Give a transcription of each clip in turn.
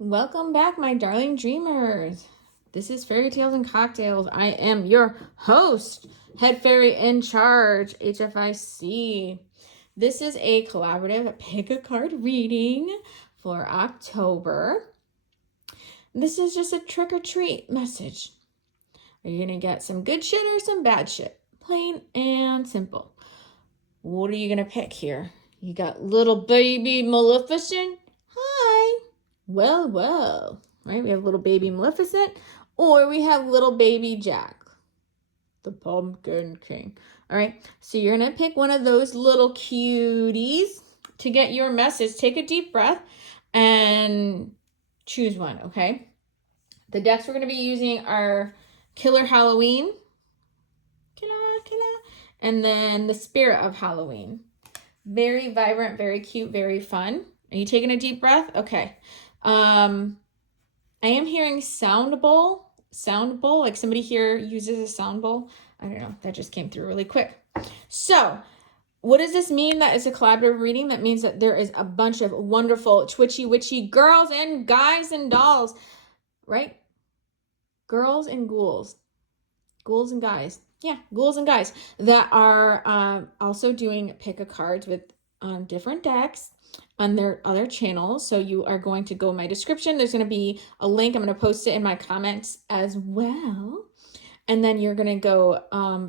Welcome back, my darling dreamers. This is Fairy Tales and Cocktails. I am your host, Head Fairy in Charge, HFIC. This is a collaborative pick a card reading for October. This is just a trick or treat message. Are you going to get some good shit or some bad shit? Plain and simple. What are you going to pick here? You got little baby Maleficent? Hi. Well, right? We have little baby Maleficent, or we have little baby Jack, the Pumpkin King. All right, so you're going to pick one of those little cuties to get your message. Take a deep breath and choose one, okay? The decks we're going to be using are Killer Halloween, and then the Spirit of Halloween. Very vibrant, very cute, very fun. Are you taking a deep breath? Okay. I am hearing sound bowl, like somebody here uses a sound bowl. I don't know, that just came through really quick. So what does this mean that it's a collaborative reading? That means that there is a bunch of wonderful twitchy witchy girls and guys and dolls, right? Girls and ghouls and guys. Yeah, ghouls and guys that are also doing pick a cards with different decks on their other channels. So you are going to go in my description. There's going to be a link. I'm going to post it in my comments as well. And then you're going to go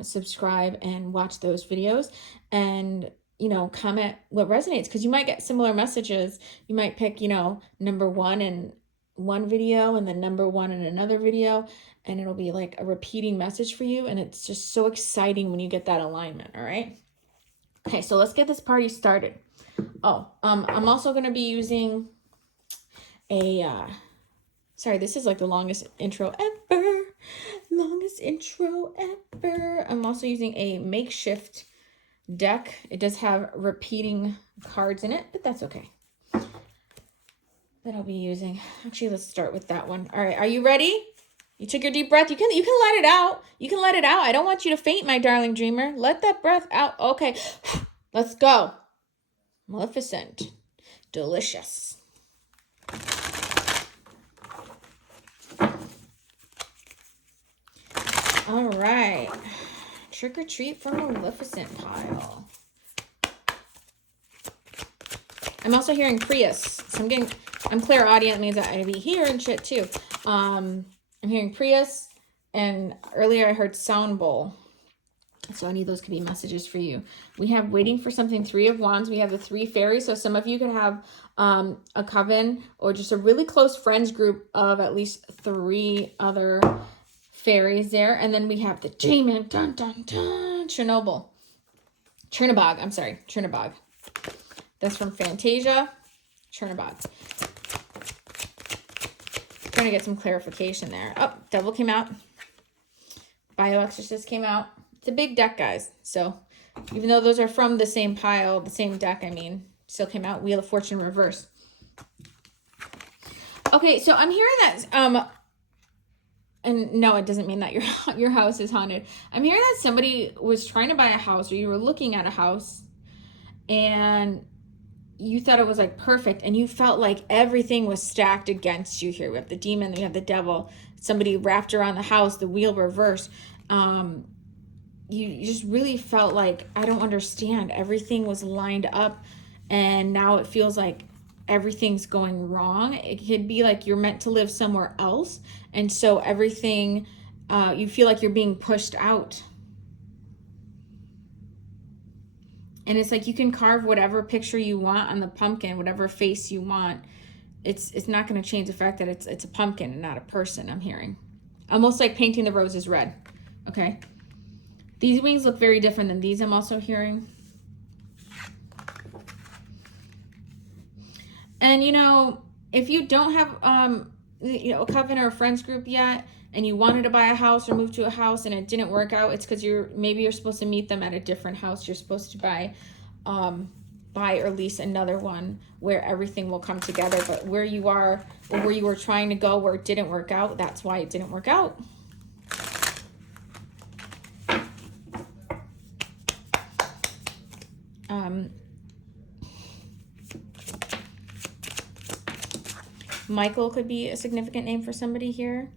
subscribe and watch those videos and, you know, comment what resonates, because you might get similar messages. You might pick, you know, number one in one video and then number one in another video, and it'll be like a repeating message for you. And it's just so exciting when you get that alignment. All right. Okay, so let's get this party started. Oh, I'm also going to be using a, sorry, this is like the longest intro ever. I'm also using a makeshift deck. It does have repeating cards in it, but that's okay. That I'll be using. Actually, let's start with that one. All right, are you ready? You took your deep breath. You can let it out. You can let it out. I don't want you to faint, my darling dreamer. Let that breath out. Okay, let's go. Maleficent. Delicious. All right. Trick or treat for Maleficent pile. I'm also hearing Prius. So I'm clairaudient, means that I be hearing shit too. I'm hearing Prius, and earlier I heard Sound Bowl. So any of those could be messages for you. We have Waiting for Something, Three of Wands. We have the Three Fairies. So some of you could have a coven or just a really close friends group of at least 3 other fairies there. And then we have the Demon, Chernobog. That's from Fantasia. Chernobog. Trying to get some clarification there. Oh, Devil came out. Bioexorcist came out. It's a big deck, guys. So even though those are from the same pile, the same deck, I mean, still came out. Wheel of Fortune reverse. Okay, so I'm hearing that, and no, it doesn't mean that your house is haunted. I'm hearing that somebody was trying to buy a house, or you were looking at a house, and you thought it was like perfect, and you felt like everything was stacked against you here. We have the demon, we have the devil, somebody wrapped around the house, the wheel reversed. You just really felt like, I don't understand. Everything was lined up, and now it feels like everything's going wrong. It could be like you're meant to live somewhere else, and so everything, you feel like you're being pushed out. And it's like you can carve whatever picture you want on the pumpkin, whatever face you want. It's not going to change the fact that it's a pumpkin and not a person, I'm hearing. Almost like painting the roses red, okay? These wings look very different than these, I'm also hearing. And, you know, if you don't have, you know, a coven or a friends group yet, and you wanted to buy a house or move to a house and it didn't work out, it's because maybe you're supposed to meet them at a different house. You're supposed to buy or lease another one where everything will come together. But where you are, or where you were trying to go, where it didn't work out, that's why it didn't work out. Michael could be a significant name for somebody here.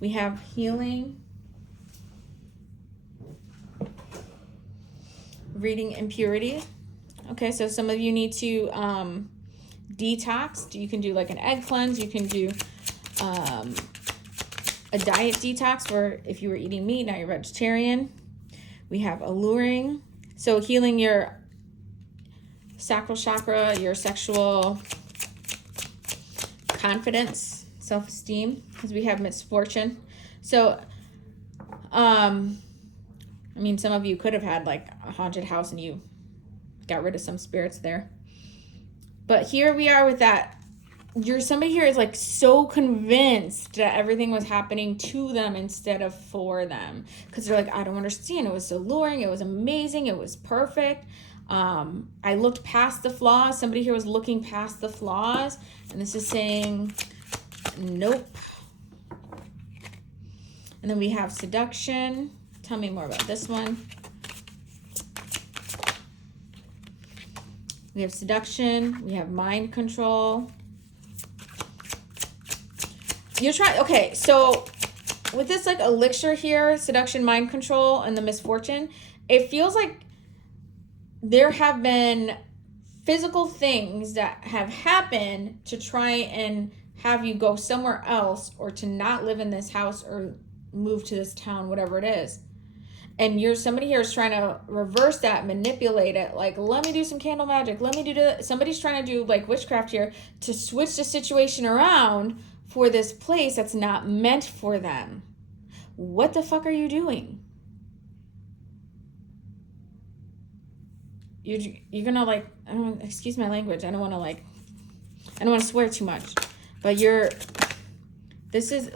We have healing, reading impurity. Okay, so some of you need to detox. You can do like an egg cleanse. You can do a diet detox where if you were eating meat, now you're vegetarian. We have alluring. So healing your sacral chakra, your sexual confidence, self-esteem, because we have misfortune. So, I mean, some of you could have had like a haunted house and you got rid of some spirits there. But here we are with that. Somebody here is like so convinced that everything was happening to them instead of for them. Because they're like, I don't understand. It was alluring. It was amazing. It was perfect. I looked past the flaws. Somebody here was looking past the flaws. And this is saying, nope. And then we have seduction. Tell me more about this one. We have seduction. We have mind control. You're trying, okay, so with this like elixir here, seduction, mind control, and the misfortune, it feels like there have been physical things that have happened to try and have you go somewhere else or to not live in this house or move to this town, whatever it is. And somebody here is trying to reverse that, manipulate it. Like, let me do some candle magic. Let me do that. Somebody's trying to do like witchcraft here to switch the situation around for this place that's not meant for them. What the fuck are you doing? You're gonna like, excuse my language. I don't want to swear too much, but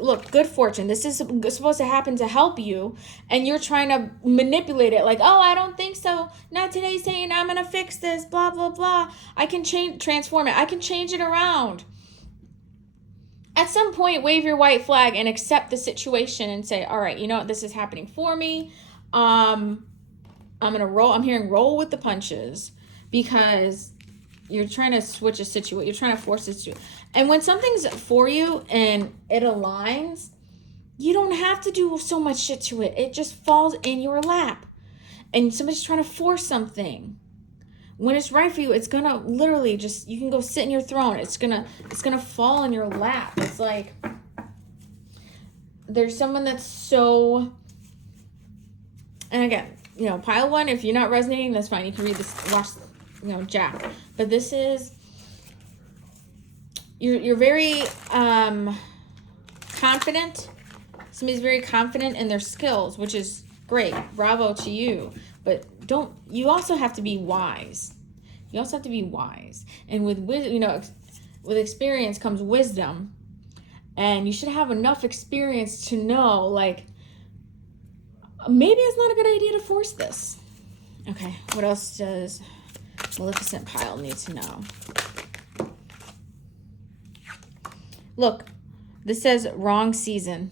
look, good fortune. This is supposed to happen to help you, and you're trying to manipulate it like, oh, I don't think so. Not today, saying I'm going to fix this, blah, blah, blah. I can transform it. I can change it around. At some point, wave your white flag and accept the situation and say, all right, you know what? This is happening for me. I'm going to roll. I'm hearing roll with the punches because you're trying to switch a situation. You're trying to force it to. And when something's for you and it aligns, you don't have to do so much shit to it. It just falls in your lap. And somebody's trying to force something. When it's right for you, it's going to literally just, you can go sit in your throne. It's going to fall in your lap. It's like, there's someone that's so, and again, you know, pile one, if you're not resonating, that's fine. You can read this, watch, you know, Jack. But this is, you're very confident. Somebody's very confident in their skills, which is great. Bravo to you. But you also have to be wise. You also have to be wise. And with with experience comes wisdom. And you should have enough experience to know, like, maybe it's not a good idea to force this. Okay, what else does Maleficent Pile need to know? Look, this says wrong season,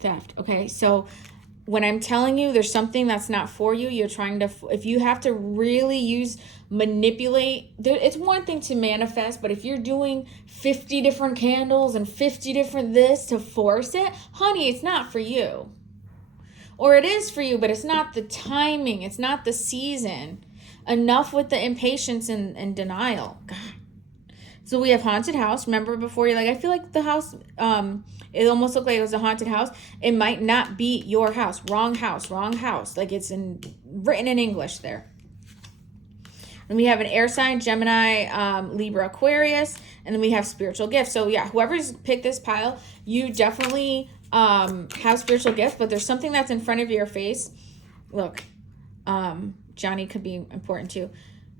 theft. Okay, so when I'm telling you there's something that's not for you, you're trying to, if you have to really manipulate, it's one thing to manifest, but if you're doing 50 different candles and 50 different this to force it, honey, it's not for you. Or it is for you, but it's not the timing. It's not the season. Enough with the impatience and denial. God. So we have haunted house. Remember before, you're like, I feel like the house, it almost looked like it was a haunted house. It might not be your house. Wrong house, wrong house. Like it's written in English there. Then we have an air sign, Gemini, Libra, Aquarius. And then we have spiritual gifts. So yeah, whoever's picked this pile, you definitely have spiritual gifts, but there's something that's in front of your face. Look, Johnny could be important too.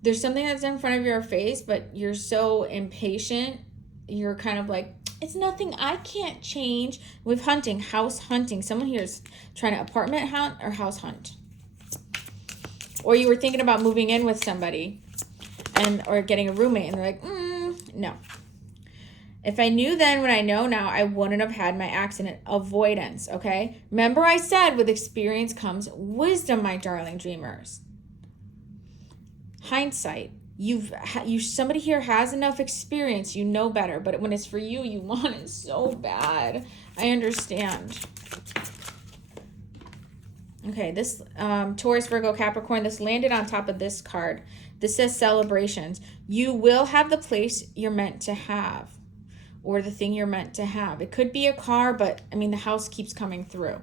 There's something that's in front of your face, but you're so impatient. You're kind of like, it's nothing I can't change. With hunting, house hunting. Someone here is trying to apartment hunt or house hunt. Or you were thinking about moving in with somebody or getting a roommate, and they're like, no. If I knew then what I know now, I wouldn't have had my accident. Avoidance, okay? Remember I said with experience comes wisdom, my darling dreamers. Hindsight. somebody here has enough experience, you know better, but when it's for you, you want it so bad. I understand. Okay, this Taurus, Virgo, Capricorn, this landed on top of this card. This says celebrations. You will have the place you're meant to have, or the thing you're meant to have. It could be a car, but I mean, the house keeps coming through.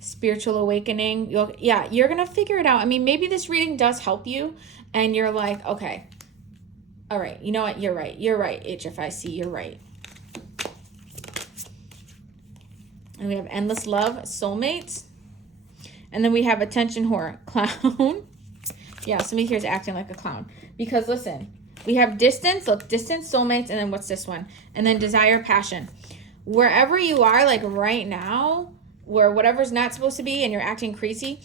Spiritual awakening. You're going to figure it out. I mean, maybe this reading does help you and you're like, okay, all right, you know what? You're right. You're right, HFIC. You're right. And we have endless love, soulmates. And then we have attention whore, clown. Yeah, somebody here is acting like a clown. Because listen, we have distance, look, distance, soulmates, and then what's this one? And then desire, passion. Wherever you are, like right now, where whatever's not supposed to be and you're acting crazy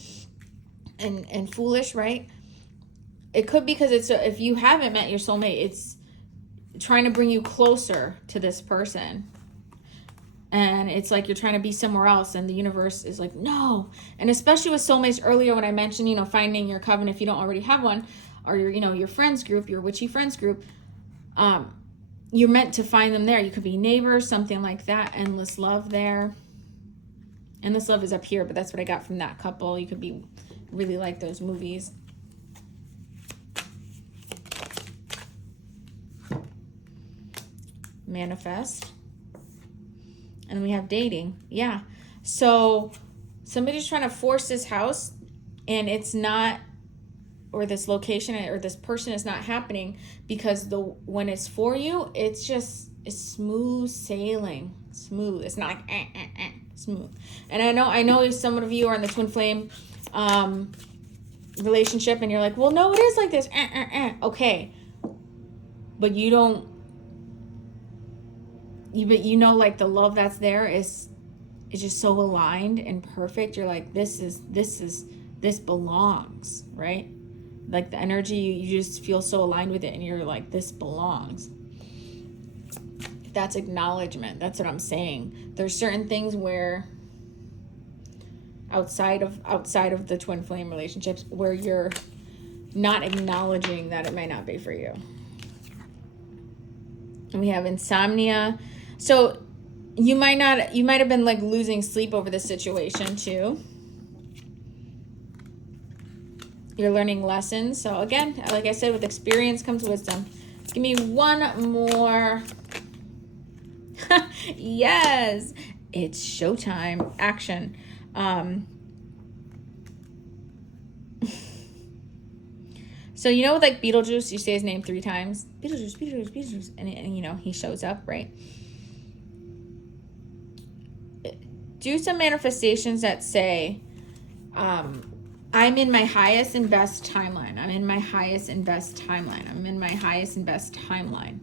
and foolish, right? It could be because if you haven't met your soulmate, it's trying to bring you closer to this person. And it's like you're trying to be somewhere else and the universe is like, no. And especially with soulmates earlier when I mentioned, you know, finding your coven if you don't already have one, or your, you know, your friends group, your witchy friends group, you're meant to find them there. You could be neighbors, something like that. Endless love there. Endless love is up here, but that's what I got from that couple. You could be really like those movies. Manifest. And we have dating. Yeah. So somebody's trying to force this house and it's not, or this location or this person is not happening because when it's for you, it's smooth sailing. Smooth. It's not like smooth. And I know some of you are in the twin flame relationship and you're like, well, no, it is like this. Okay. But you don't, you know, like the love that's there is just so aligned and perfect. You're like, this belongs, right? Like the energy, you just feel so aligned with it and you're like, this belongs. That's acknowledgement. That's what I'm saying. There's certain things where outside of the twin flame relationships where you're not acknowledging that it might not be for you. And we have insomnia. So you might have been like losing sleep over this situation too. You're learning lessons. So again, like I said, with experience comes wisdom. Give me one more. Yes, it's showtime. Action. So you know, like Beetlejuice, you say his name 3 times. Beetlejuice, Beetlejuice, Beetlejuice, and you know he shows up, right? Do some manifestations that say, I'm in my highest and best timeline. I'm in my highest and best timeline. I'm in my highest and best timeline.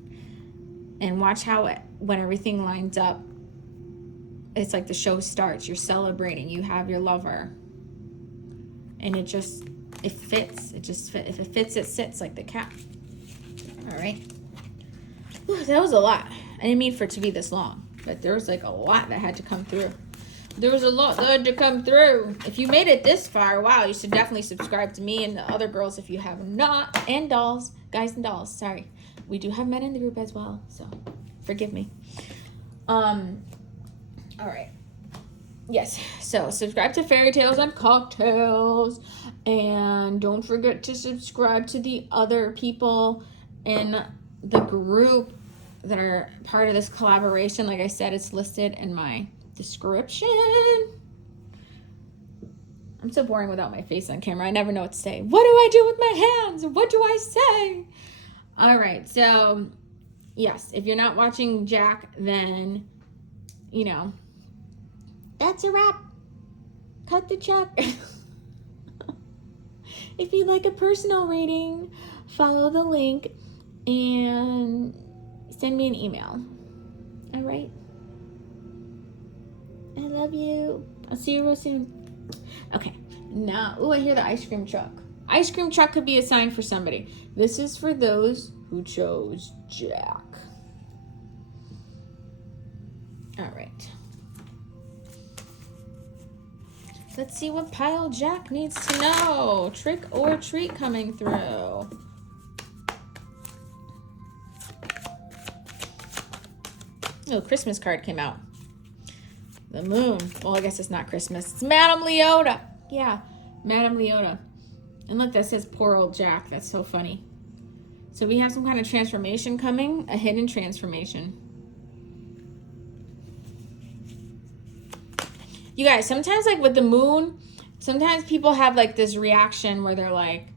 And watch how when everything lines up, it's like the show starts. You're celebrating. You have your lover. And it fits. It just fits. If it fits, it sits like the cat. All right. Whew, that was a lot. I didn't mean for it to be this long. But there was like a lot that had to come through. There was a lot that had to come through. If you made it this far, wow, you should definitely subscribe to me and the other girls if you have not. And dolls. Guys and dolls. Sorry. We do have men in the group as well. So forgive me. All right. Yes. So subscribe to Fairy Tales and Cocktails. And don't forget to subscribe to the other people in the group that are part of this collaboration. Like I said, it's listed in my description. I'm so boring without my face on camera. I never know what to say. What do I do with my hands? What do I say? All right. So, yes, if you're not watching Jack, then, you know, that's a wrap. Cut the check. If you'd like a personal reading, follow the link and send me an email. All right. I love you. I'll see you real soon. Okay. Now, I hear the ice cream truck. Ice cream truck could be a sign for somebody. This is for those who chose Jack. All right. Let's see what pile Jack needs to know. Trick or treat coming through. Oh, Christmas card came out. The moon. Well, I guess it's not Christmas. It's Madame Leota. Yeah, Madame Leota. And look, that says poor old Jack. That's so funny. So we have some kind of transformation coming. A hidden transformation. You guys, sometimes like with the moon, sometimes people have like this reaction where they're like,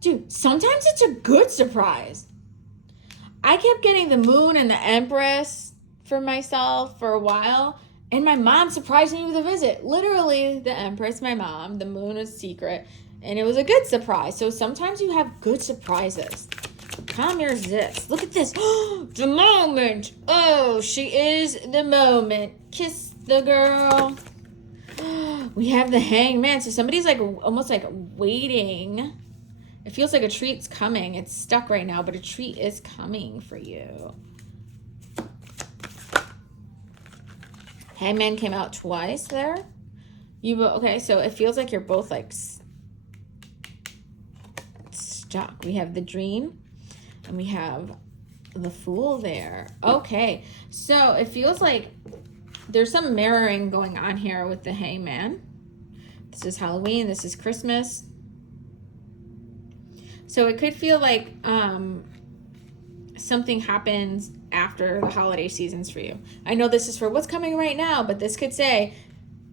dude, sometimes it's a good surprise. I kept getting the moon and the Empress for myself for a while, and my mom surprised me with a visit. Literally, the Empress, my mom, the moon was secret, and it was a good surprise. So sometimes you have good surprises. Calm your zips. Look at this. The moment. Oh, she is the moment. Kiss the girl. We have the Hangman. So somebody's like almost like waiting. It feels like a treat's coming. It's stuck right now, but a treat is coming for you. Hangman came out twice there. Okay, so it feels like you're both like stuck. We have the Dream and we have the Fool there. Okay, so it feels like there's some mirroring going on here with the Hangman. This is Halloween. This is Christmas. So it could feel like something happens after the holiday seasons for you. I know this is for what's coming right now, but this could say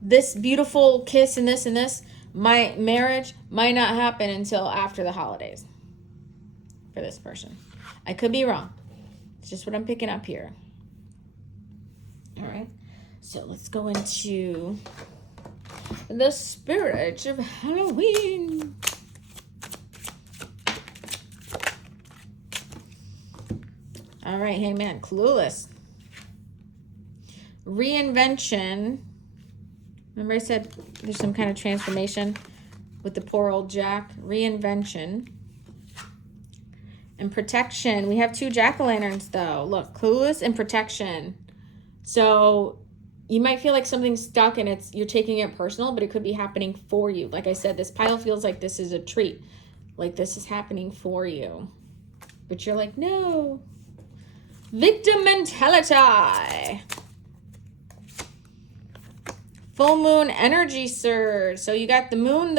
this beautiful kiss and this, my marriage might not happen until after the holidays for this person. I could be wrong. It's just what I'm picking up here. All right. So let's go into the spirit of Halloween. All right, Hangman, clueless. Reinvention. Remember I said there's some kind of transformation with the poor old Jack. Reinvention. And protection. We have two jack-o'-lanterns though. Look, clueless and protection. So you might feel like something's stuck and you're taking it personal, but it could be happening for you. Like I said, this pile feels like this is a treat. Like this is happening for you. But you're like, no. Victim mentality. Full moon energy surge. So you got the moon.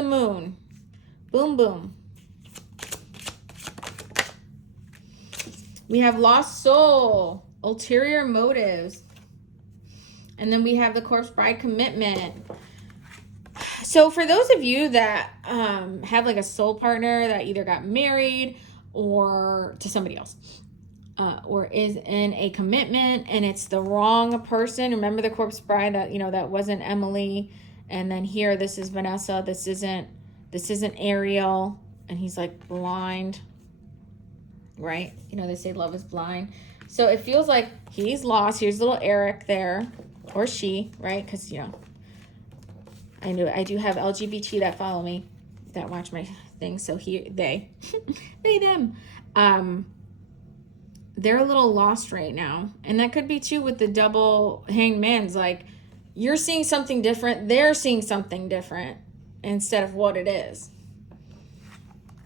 Boom, boom. We have lost soul, ulterior motives. And then we have the corpse bride commitment. So for those of you that have like a soul partner that either got married or to somebody else, or is in a commitment and it's the wrong person. Remember the corpse bride that, that wasn't Emily. And then here, this is Vanessa. This isn't Ariel. And he's like blind, right? They say love is blind. So it feels like he's lost. Here's little Eric there, or she, right? Because, I do have LGBT that follow me, that watch my things. So they, them. They're a little lost right now. And that could be too with the double hanged man's. Like, you're seeing something different. They're seeing something different instead of what it is.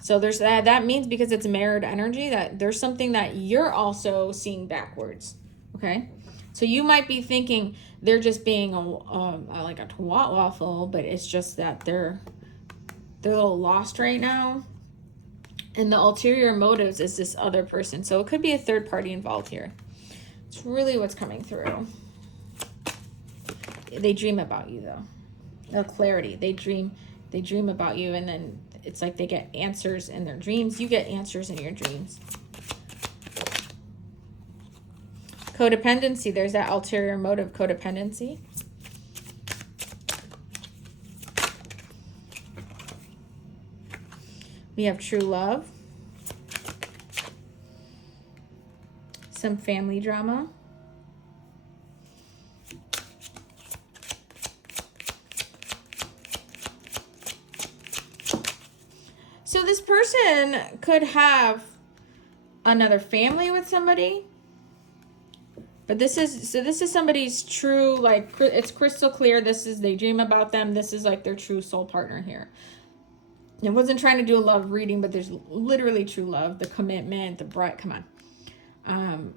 So there's that. That means because it's mirrored energy that there's something that you're also seeing backwards. Okay? So you might be thinking they're just being like a twat waffle, but it's just that they're a little lost right now. And the ulterior motives is this other person. So it could be a third party involved here. It's really what's coming through. They dream about you though. No clarity. They dream about you, and then it's like they get answers in their dreams. You get answers in your dreams. Codependency. There's that ulterior motive, codependency. We have true love. Some family drama. So this person could have another family with somebody, But this is somebody's true, like, it's crystal clear. They dream about them. This is like their true soul partner here. It wasn't trying to do a love reading, but there's literally true love, the commitment, the bright, come on.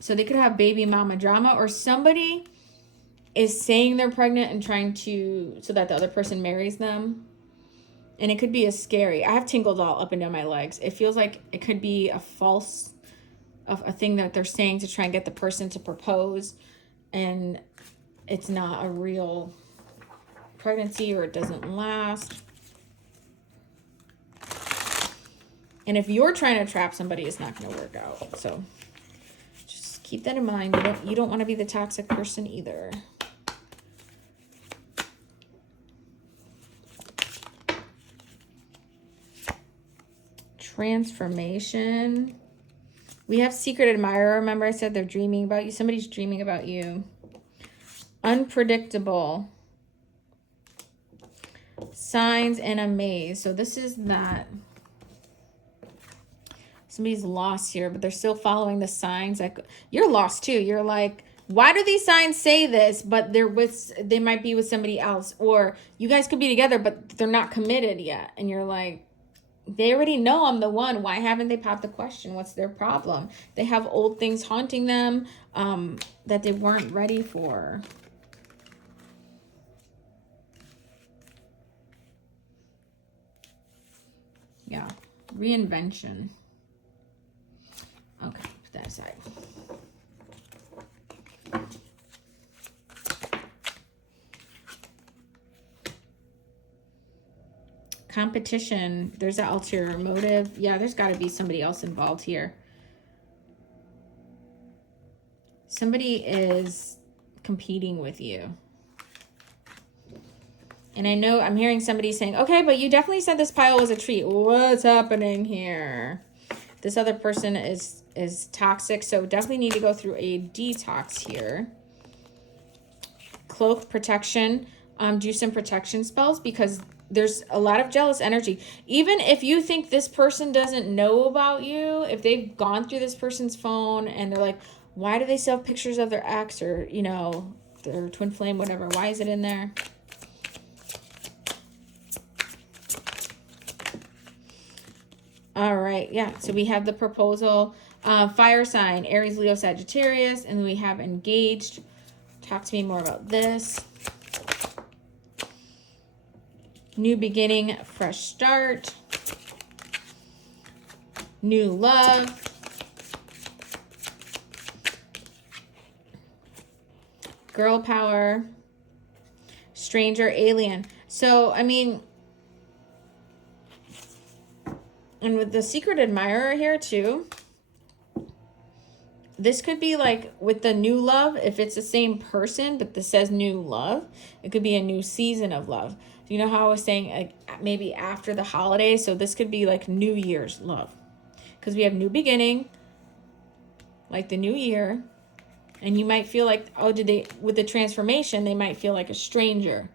So they could have baby mama drama, or somebody is saying they're pregnant and trying to, so that the other person marries them. And it could be a scary, I have tingles all up and down my legs. It feels like it could be a false, a thing that they're saying to try and get the person to propose. And it's not a real pregnancy, or it doesn't last. And if you're trying to trap somebody, it's not going to work out. So just keep that in mind. You don't want to be the toxic person either. Transformation. We have secret admirer. Remember I said they're dreaming about you. Somebody's dreaming about you. Unpredictable. Signs and a maze. So this is that. Somebody's lost here, but they're still following the signs. Like, you're lost too. You're like, why do these signs say this? But they might be with somebody else. Or you guys could be together, but they're not committed yet. And you're like, they already know I'm the one. Why haven't they popped the question? What's their problem? They have old things haunting them that they weren't ready for. Yeah. Reinvention. Okay, put that aside. Competition. There's an ulterior motive. Yeah, there's got to be somebody else involved here. Somebody is competing with you. And I know I'm hearing somebody saying, okay, but you definitely said this pile was a treat. What's happening here? This other person is toxic, so definitely need to go through a detox here. Cloak protection. Do some protection spells, because there's a lot of jealous energy. Even if you think this person doesn't know about you, if they've gone through this person's phone and they're like, why do they still have pictures of their ex, or, you know, their twin flame, whatever. Why is it in there? All right. Yeah. So we have the proposal, fire sign, Aries, Leo, Sagittarius, and then we have engaged. Talk to me more about this. New beginning, fresh start. New love. Girl power. Stranger, alien. So, I mean, and with the secret admirer here too, this could be like with the new love, if it's the same person, but this says new love, it could be a new season of love. You know how I was saying, like, maybe after the holidays? So this could be like New Year's love, because we have new beginning, like the new year. And you might feel like, oh, with the transformation, they might feel like a stranger,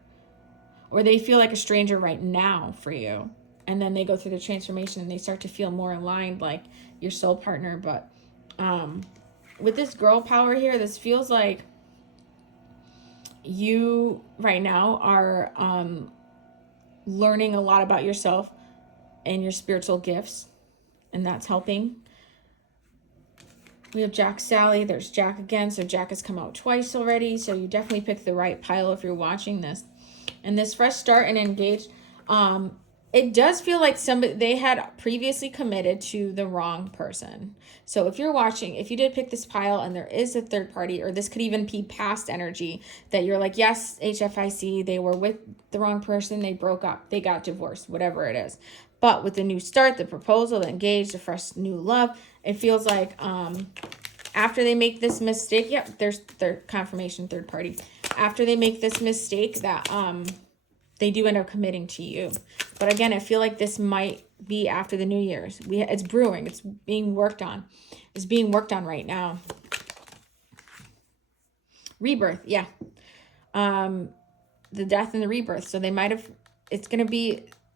or they feel like a stranger right now for you. And then they go through the transformation and they start to feel more aligned, like your soul partner. But with this girl power here, this feels like you right now are learning a lot about yourself and your spiritual gifts, and that's helping. We have Jack, Sally. There's Jack again. So Jack has come out twice already. So you definitely picked the right pile if you're watching this. And this fresh start and engaged, it does feel like they had previously committed to the wrong person. So if you're watching, if you did pick this pile and there is a third party, or this could even be past energy that you're like, yes, HFIC, they were with the wrong person, they broke up, they got divorced, whatever it is. But with the new start, the proposal, the engaged, the fresh new love, it feels like after they make this mistake, there's their confirmation, third party. After they make this mistake, that they do end up committing to you. But again, I feel like this might be after the New Year's. It's brewing. It's being worked on. It's being worked on right now. Rebirth, yeah. The death and the rebirth. So they might have,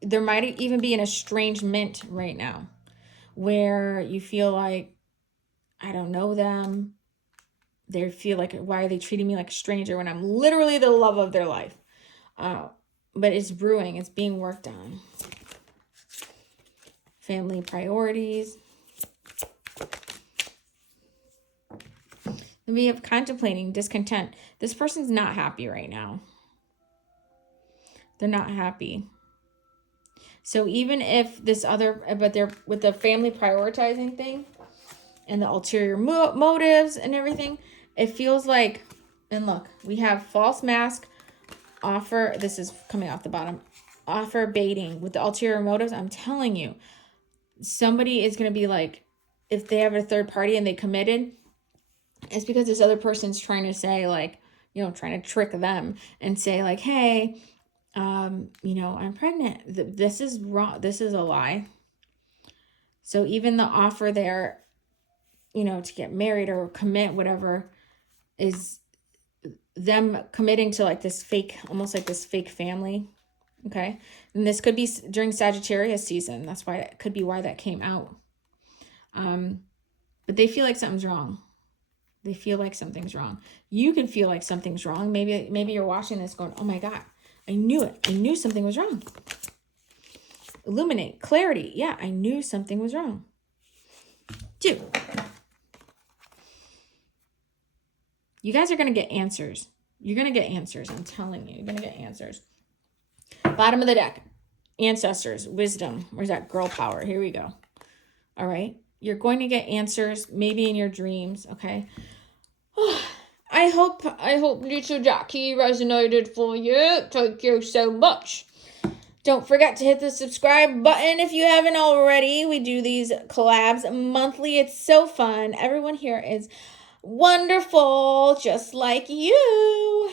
there might even be an estrangement right now where you feel like, I don't know them. They feel like, why are they treating me like a stranger when I'm literally the love of their life? But it's brewing. It's being worked on. Family priorities. And we have contemplating, discontent. This person's not happy right now. They're not happy. So even if this other, but they're with the family prioritizing thing and the ulterior motives and everything, it feels like, and look, we have false mask, offer, this is coming off the bottom, offer baiting with the ulterior motives. I'm telling you, somebody is going to be like, if they have a third party and they committed, it's because this other person's trying to say like, you know, trying to trick them and say like, hey, you know, I'm pregnant. This is wrong. This is a lie. So even the offer there, you know, to get married or commit, whatever, is them committing to like this fake, almost like this fake family. Okay. And this could be during Sagittarius season. That's why it could be why that came out. But they feel like something's wrong. They feel like something's wrong. You can feel like something's wrong. Maybe you're watching this going, oh my God, I knew it. I knew something was wrong. Illuminate, clarity. Yeah, I knew something was wrong. 2. You guys are going to get answers. You're going to get answers. I'm telling you, you're going to get answers. Bottom of the deck. Ancestors, wisdom. Where's that girl power? Here we go. All right. You're going to get answers, maybe in your dreams. Okay. I hope Little Jackie resonated for you. Thank you so much. Don't forget to hit the subscribe button if you haven't already. We do these collabs monthly. It's so fun. Everyone here is wonderful, just like you.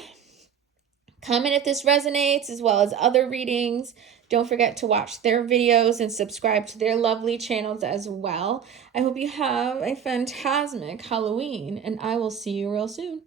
Comment if this resonates, as well as other readings. Don't forget to watch their videos and subscribe to their lovely channels as well. I hope you have a fantastic Halloween, and I will see you real soon.